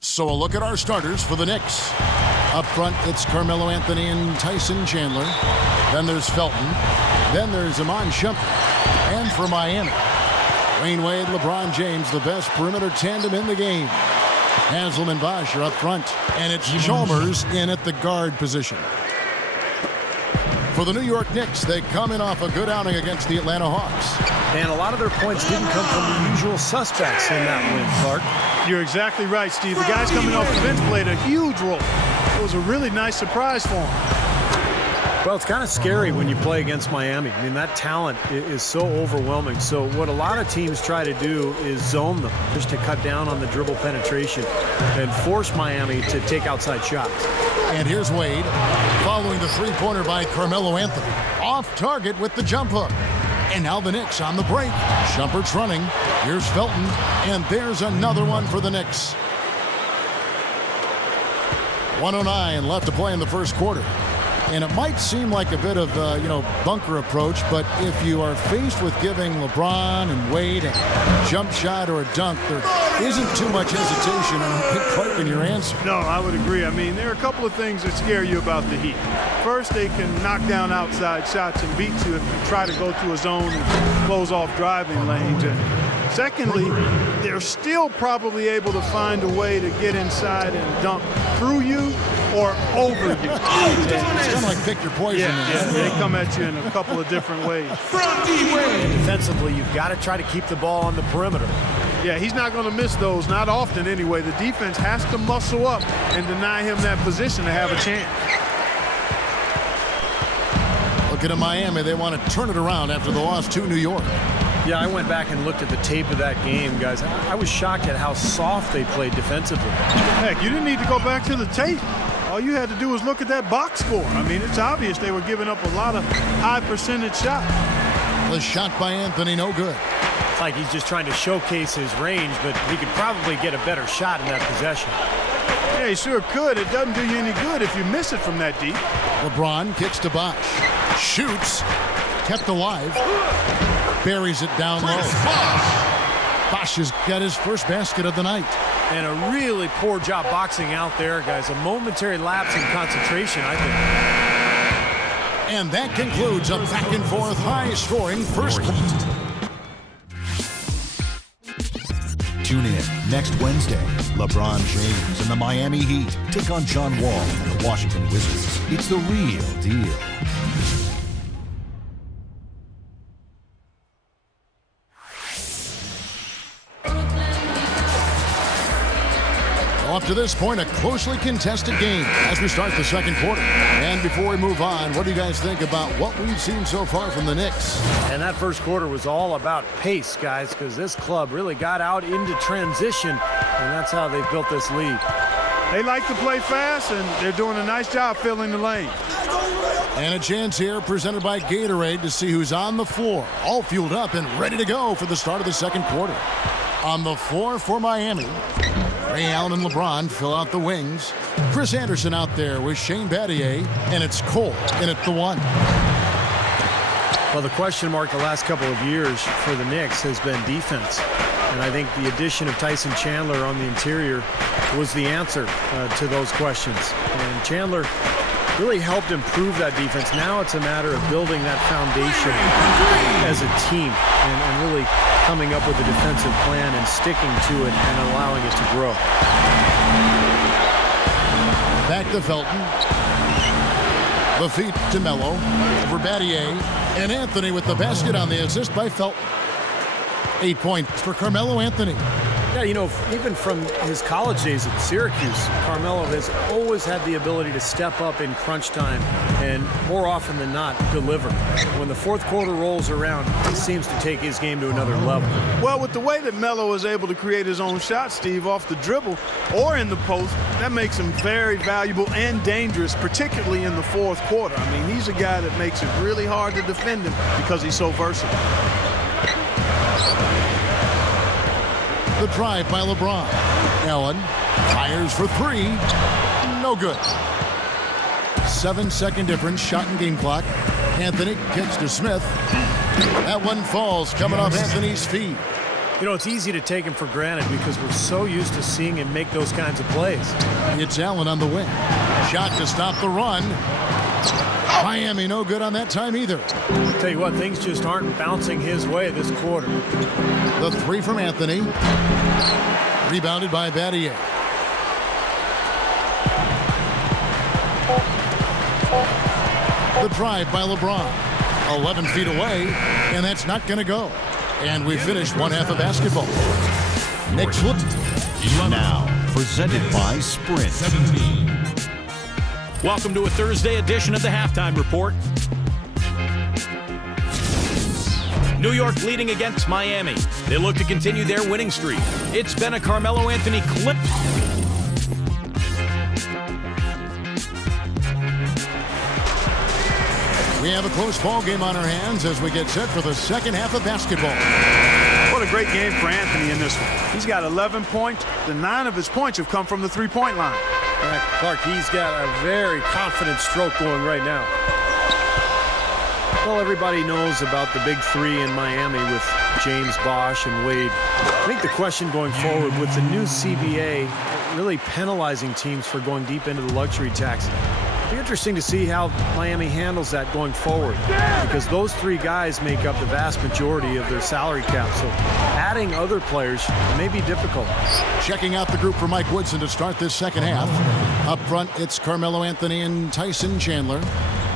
So a look at our starters for the Knicks. Up front, it's Carmelo Anthony and Tyson Chandler. Then there's Felton. Then there's Iman Shumpert. And for Miami, Wayne Wade, LeBron James, the best perimeter tandem in the game. Haslem and Bosh are up front. And it's Chalmers in at the guard position. For the New York Knicks, they come in off a good outing against the Atlanta Hawks. And a lot of their points didn't come from the usual suspects in that win, Clark. You're exactly right, Steve. The guys coming off the bench played a huge role. It was a really nice surprise for them. Well, it's kind of scary when you play against Miami. I mean, that talent is so overwhelming. So what a lot of teams try to do is zone them, just to cut down on the dribble penetration and force Miami to take outside shots. And here's Wade, following the three-pointer by Carmelo Anthony. Off target with the jump hook. And now the Knicks on the break. Shumpert's running. Here's Felton. And there's another one for the Knicks. 1:09 left to play in the first quarter. And it might seem like a bit of bunker approach, but if you are faced with giving LeBron and Wade a jump shot or a dunk, there isn't too much hesitation on Clark in your answer. No, I would agree. I mean, there are a couple of things that scare you about the Heat. First, they can knock down outside shots and beat you if you try to go to a zone and close off driving lanes. And secondly, they're still probably able to find a way to get inside and dunk through you or over you. It's kind of like pick your poison. Yeah, they come at you in a couple of different ways. And defensively, you've got to try to keep the ball on the perimeter. Yeah, he's not going to miss those, not often anyway. The defense has to muscle up and deny him that position to have a chance. Looking at Miami, they want to turn it around after the loss to New York. Yeah, I went back and looked at the tape of that game, guys. I was shocked at how soft they played defensively. Heck, you didn't need to go back to the tape. All you had to do was look at that box score. I mean, it's obvious they were giving up a lot of high percentage shots. The shot by Anthony, no good. It's like he's just trying to showcase his range, but he could probably get a better shot in that possession. Yeah, he sure could. It doesn't do you any good if you miss it from that deep. LeBron kicks to Bosh. Shoots. Kept alive. Buries it down low. Bosh has got his first basket of the night. And a really poor job boxing out there, guys. A momentary lapse in concentration, I think. And that concludes a back-and-forth, high-scoring first quarter. Tune in next Wednesday. LeBron James and the Miami Heat take on John Wall and the Washington Wizards. It's the real deal. Up to this point, a closely contested game as we start the second quarter. And before we move on, what do you guys think about what we've seen so far from the Knicks? And that first quarter was all about pace, guys, because this club really got out into transition, and that's how they've built this lead. They like to play fast, and they're doing a nice job filling the lane. And a chance here presented by Gatorade to see who's on the floor, all fueled up and ready to go for the start of the second quarter. On the floor for Miami, Ray Allen and LeBron fill out the wings. Chris Anderson out there with Shane Battier, and it's Cole in at the one. Well, the question mark the last couple of years for the Knicks has been defense. And I think the addition of Tyson Chandler on the interior was the answer to those questions. And Chandler really helped improve that defense. Now it's a matter of building that foundation as a team and really coming up with a defensive plan and sticking to it and allowing it to grow. Back to Felton. The feet to Melo. For Battier. And Anthony with the basket on the assist by Felton. 8 points for Carmelo Anthony. Yeah, you know, even from his college days at Syracuse, Carmelo has always had the ability to step up in crunch time and more often than not deliver. When the fourth quarter rolls around, he seems to take his game to another level. Well, with the way that Melo is able to create his own shot, Steve, off the dribble or in the post, that makes him very valuable and dangerous, particularly in the fourth quarter. I mean, he's a guy that makes it really hard to defend him because he's so versatile. The drive by LeBron. Allen fires for three. No good. 7-second difference, shot and game clock. Anthony kicks to Smith. That one falls, coming off Anthony's feet. You know, it's easy to take him for granted because we're so used to seeing him make those kinds of plays. It's Allen on the wing. Shot to stop the run. Miami no good on that time either. I'll tell you what, things just aren't bouncing his way this quarter. The three from Anthony. Rebounded by Battier. The drive by LeBron. 11 feet away, and that's not going to go. And we finished one half of basketball. Knicks will. Now, presented by Sprint. 17. Welcome to a Thursday edition of the Halftime Report. New York leading against Miami. They look to continue their winning streak. It's been a Carmelo Anthony clip. We have a close ball game on our hands as we get set for the second half of basketball. What a great game for Anthony in this one. He's got 11 points. The 9 of his points have come from the three-point line. Clark, he's got a very confident stroke going right now. Well, everybody knows about the big three in Miami with James, Bosh, and Wade. I think the question going forward with the new CBA really penalizing teams for going deep into the luxury tax, it'll be interesting to see how Miami handles that going forward because those three guys make up the vast majority of their salary cap. So adding other players may be difficult. Checking out the group for Mike Woodson to start this second half. Up front, it's Carmelo Anthony and Tyson Chandler.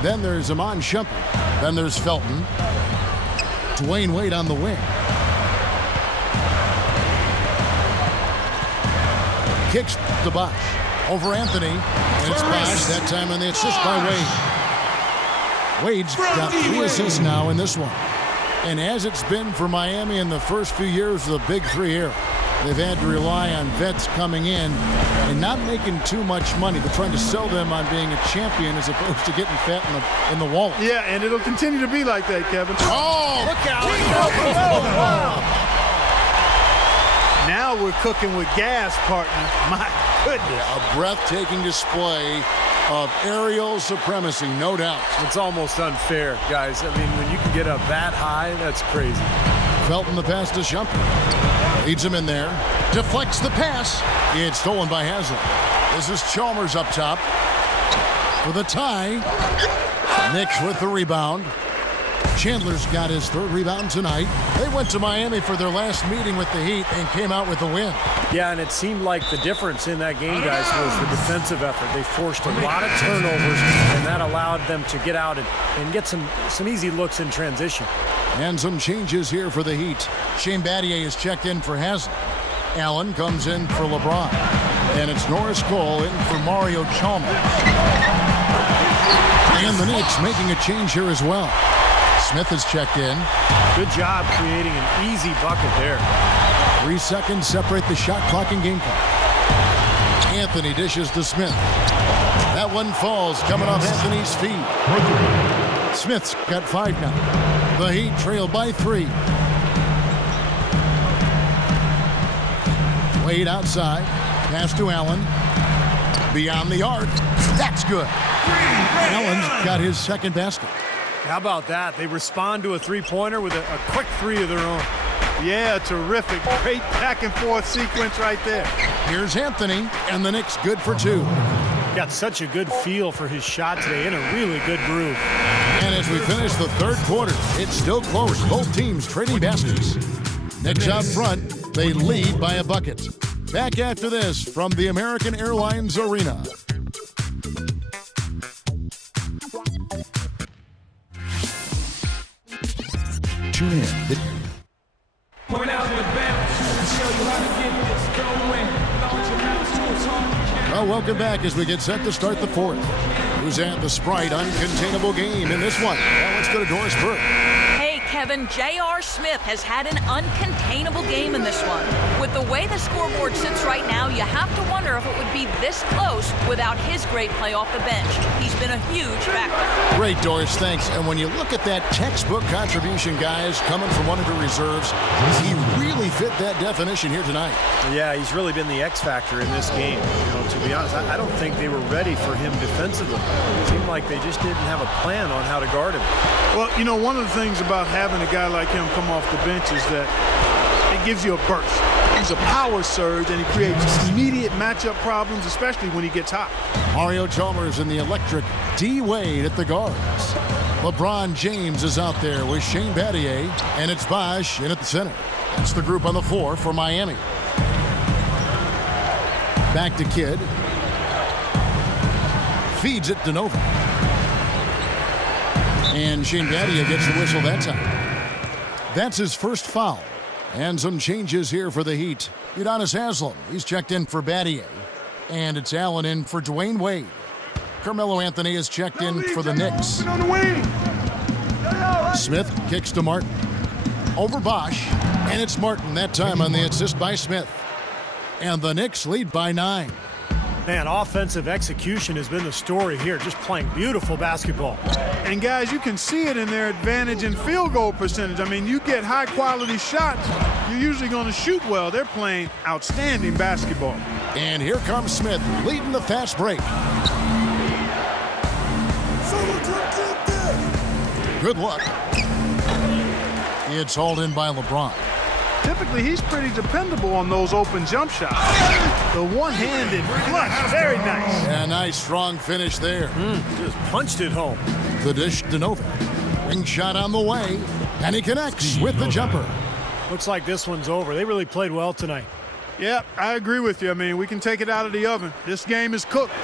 Then there's Iman Shumpert. Then there's Felton. Dwayne Wade on the wing. Kicks to Bosh. Over Anthony. And it's Bosh, that time on the assist by Wade. Wade's got 3 assists now in this one. And as it's been for Miami in the first few years of the Big Three era, they've had to rely on vets coming in and not making too much money. They're trying to sell them on being a champion as opposed to getting fat in the wallet. Yeah, and it'll continue to be like that, Kevin. Oh! Look out! Now we're cooking with gas, partner. My goodness. A breathtaking display of aerial supremacy, no doubt. It's almost unfair, guys. I mean, when you can get up that high, that's crazy. Felton the pass to Shumpert. Leads him in there. Deflects the pass. It's stolen by Haslem. This is Chalmers up top for the tie. Knicks with the rebound. Chandler's got his 3rd rebound tonight. They went to Miami for their last meeting with the Heat and came out with a win. Yeah, and it seemed like the difference in that game, guys, was the defensive effort. They forced a lot of turnovers, and that allowed them to get out and get some easy looks in transition. And some changes here for the Heat. Shane Battier is checked in for Haslem. Allen comes in for LeBron. And it's Norris Cole in for Mario Chalmers. And the Knicks making a change here as well. Smith is checked in. Good job creating an easy bucket there. 3 seconds separate the shot clock and game clock. Anthony dishes to Smith. That one falls coming off Anthony's feet. Smith's got 5 now. The Heat trail by 3. Wade outside. Pass to Allen. Beyond the arc. That's good. Allen's got his 2nd basket. How about that? They respond to a three-pointer with a quick 3 of their own. Yeah, terrific. Great back-and-forth sequence right there. Here's Anthony, and the Knicks good for 2. Got such a good feel for his shot today, in a really good groove. And as we finish the 3rd quarter, it's still close. Both teams trading baskets. Knicks out front, they lead by a bucket. Back after this from the American Airlines Arena. Tune in. Point out the bounce and show you how to get this going. Launch your mouse to a target. Well, welcome back as we get set to start the 4th. Who's at the Sprite uncontainable game in this one? Well, let's go to Doris Burke. Hey, Kevin, J.R. Smith has had an uncontainable game in this one. With the way the scoreboard sits right now, you have to wonder if it would be this close without his great play off the bench. He's been a huge factor. Great, Doris, thanks. And when you look at that textbook contribution, guys, coming from one of the reserves, he really fit that definition here tonight. Yeah, he's really been the X factor in this game. You know, to be honest, I don't think they were ready for him defensively. It seemed like they just didn't have a plan on how to guard him. Well, you know, one of the things about having a guy like him come off the bench is that it He gives you a burst. He's a power surge, and he creates immediate matchup problems, especially when he gets hot. Mario Chalmers and the electric D. Wade at the guards. LeBron James is out there with Shane Battier, and it's Bosh in at the center. That's the group on the floor for Miami. Back to Kidd. Feeds it to Nova. And Shane Battier gets the whistle that time. That's his first foul. And some changes here for the Heat. Udonis Haslem, he's checked in for Battier. And it's Allen in for Dwayne Wade. Carmelo Anthony is checked in for the Knicks. Smith kicks to Martin. Over Bosh. And it's Martin that time on the assist by Smith. And the Knicks lead by 9. Man, offensive execution has been the story here. Just playing beautiful basketball. And guys, you can see it in their advantage in field goal percentage. I mean, you get high quality shots, you're usually going to shoot well. They're playing outstanding basketball. And here comes Smith leading the fast break. Good luck. It's hauled in by LeBron. Typically, he's pretty dependable on those open jump shots. The one-handed flush, very nice. A nice, strong finish there. Just punched it home. The dish to Nova. Ring shot on the way, and he connects with the jumper. Looks like this one's over. They really played well tonight. Yeah, I agree with you. I mean, we can take it out of the oven. This game is cooked.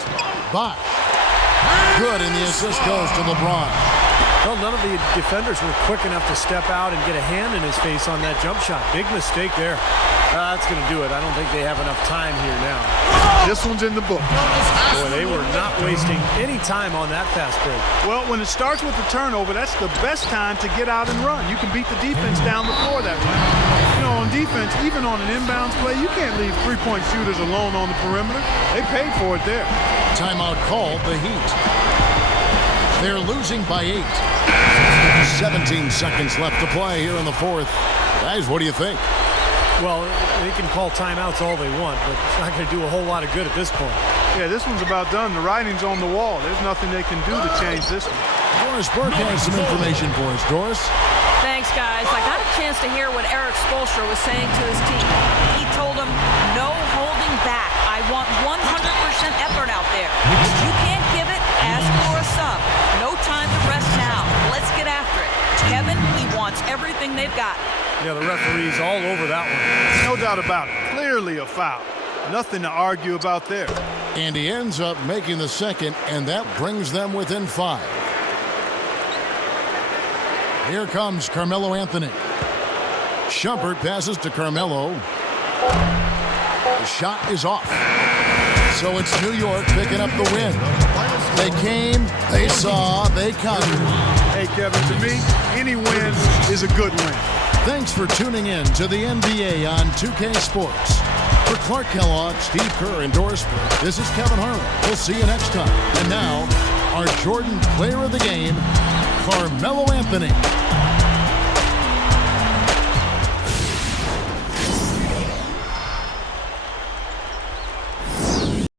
Bosh. Good, and the assist goes to LeBron. Well, none of the defenders were quick enough to step out and get a hand in his face on that jump shot. Big mistake there. That's going to do it. I don't think they have enough time here now. This one's in the book. Boy, they were not wasting any time on that fast break. Well, when it starts with the turnover, that's the best time to get out and run. You can beat the defense down the floor that way. You know, on defense, even on an inbounds play, you can't leave three-point shooters alone on the perimeter. They paid for it there. Timeout called, the Heat. They're losing by 8. 17 seconds left to play here in the fourth. Guys, what do you think? Well, they can call timeouts all they want, but it's not going to do a whole lot of good at this point. Yeah, this one's about done. The writing's on the wall. There's nothing they can do to change this one. Doris Burke has some information for us. Doris? Thanks, guys. I got a chance to hear what Eric Spoelstra was saying to his team. He told them, no holding back. I want 100% effort out there. If you can't give it, ask for a sub. No time to rest now. Let's get after it. Kevin, he wants everything they've got. Yeah, the referee's all over that one. No doubt about it. Clearly a foul. Nothing to argue about there. And he ends up making the second, and that brings them within 5. Here comes Carmelo Anthony. Shumpert passes to Carmelo. The shot is off. So it's New York picking up the win. They came, they saw, they conquered. Hey, Kevin, to me, any win is a good win. Thanks for tuning in to the NBA on 2K Sports. For Clark Kellogg, Steve Kerr, and Doris Burke, this is Kevin Harlan. We'll see you next time. And now, our Jordan Player of the Game, Carmelo Anthony.